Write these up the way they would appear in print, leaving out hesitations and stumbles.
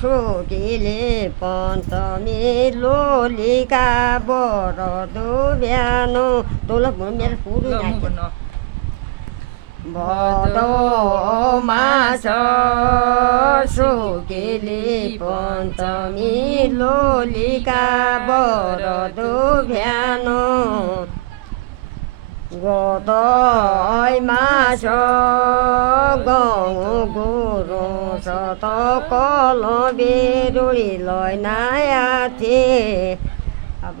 सुकिले पन्तमी लोलिका बरदो बिहानो तोला मेरो पुरो भदौ मास सुकिले पन्तमी लोलिका बरदो बिहानो गतै मास गहुँ गुरु सत कल बेरुडी लैनाया थिए अब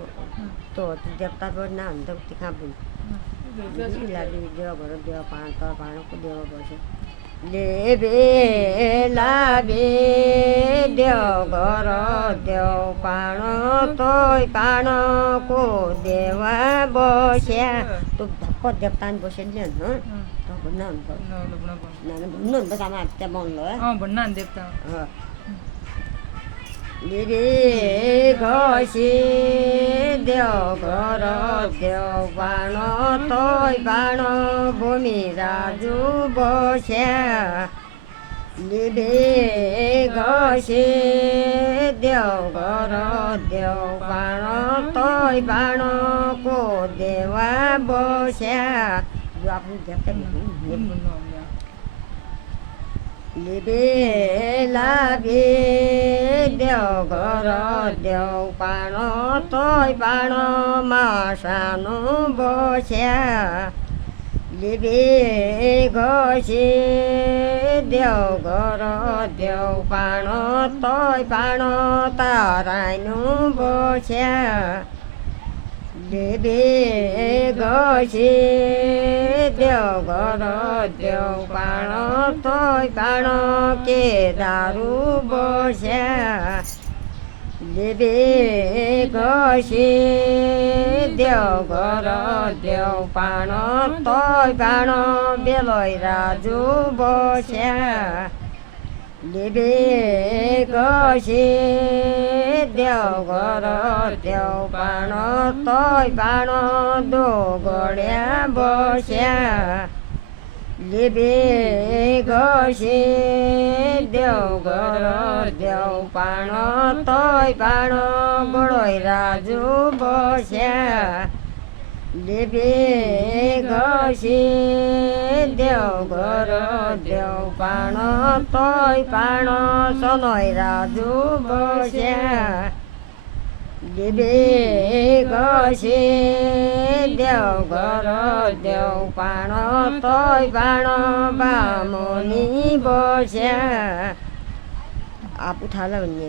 तो देवताको नाम त कहाँ बुझ्नु देव घर देव पाँच त पाँचको देव बस्यो लेबे लाबे देव घर देव पाण तोय पाणको देवा बस्या तो धक्क देवता बस्यो नि भन्नु भन्नुहुन्छ आमा त्यहाँ बोल्नु भन्नु देवता लिरे घसी देव घर देव बाण तोय बाण भूमि राजु बस्या लिरे घसी देव घर देव बाण तोय बाणको देवा बस्या जो आफ्नो देवता लिबे लाबे देव घर देव पाण तोय पाण सानो बस्या लिबे घसी देव घर देव पाण तोय पाण ताराइनु बस्या लिबे घसी देव घर देव पाण तोय पाण के दारु बस्या लिबे घसी देव घर देव पाण तोय पाण बेलै राजु बस्या लिबे घसी देव घर देव पाण तोय पाण दोगड्या बस्या लिबे घसी देव घर देव पाण तोय पाण बडै राजु बस्या लिबे घसी देव घर देव पाण तोय पाण सनै राजु बस्या लिबे घसी देव घर देव पाण तोय पाण बामुनी बस्या आफू थाहा भन्ने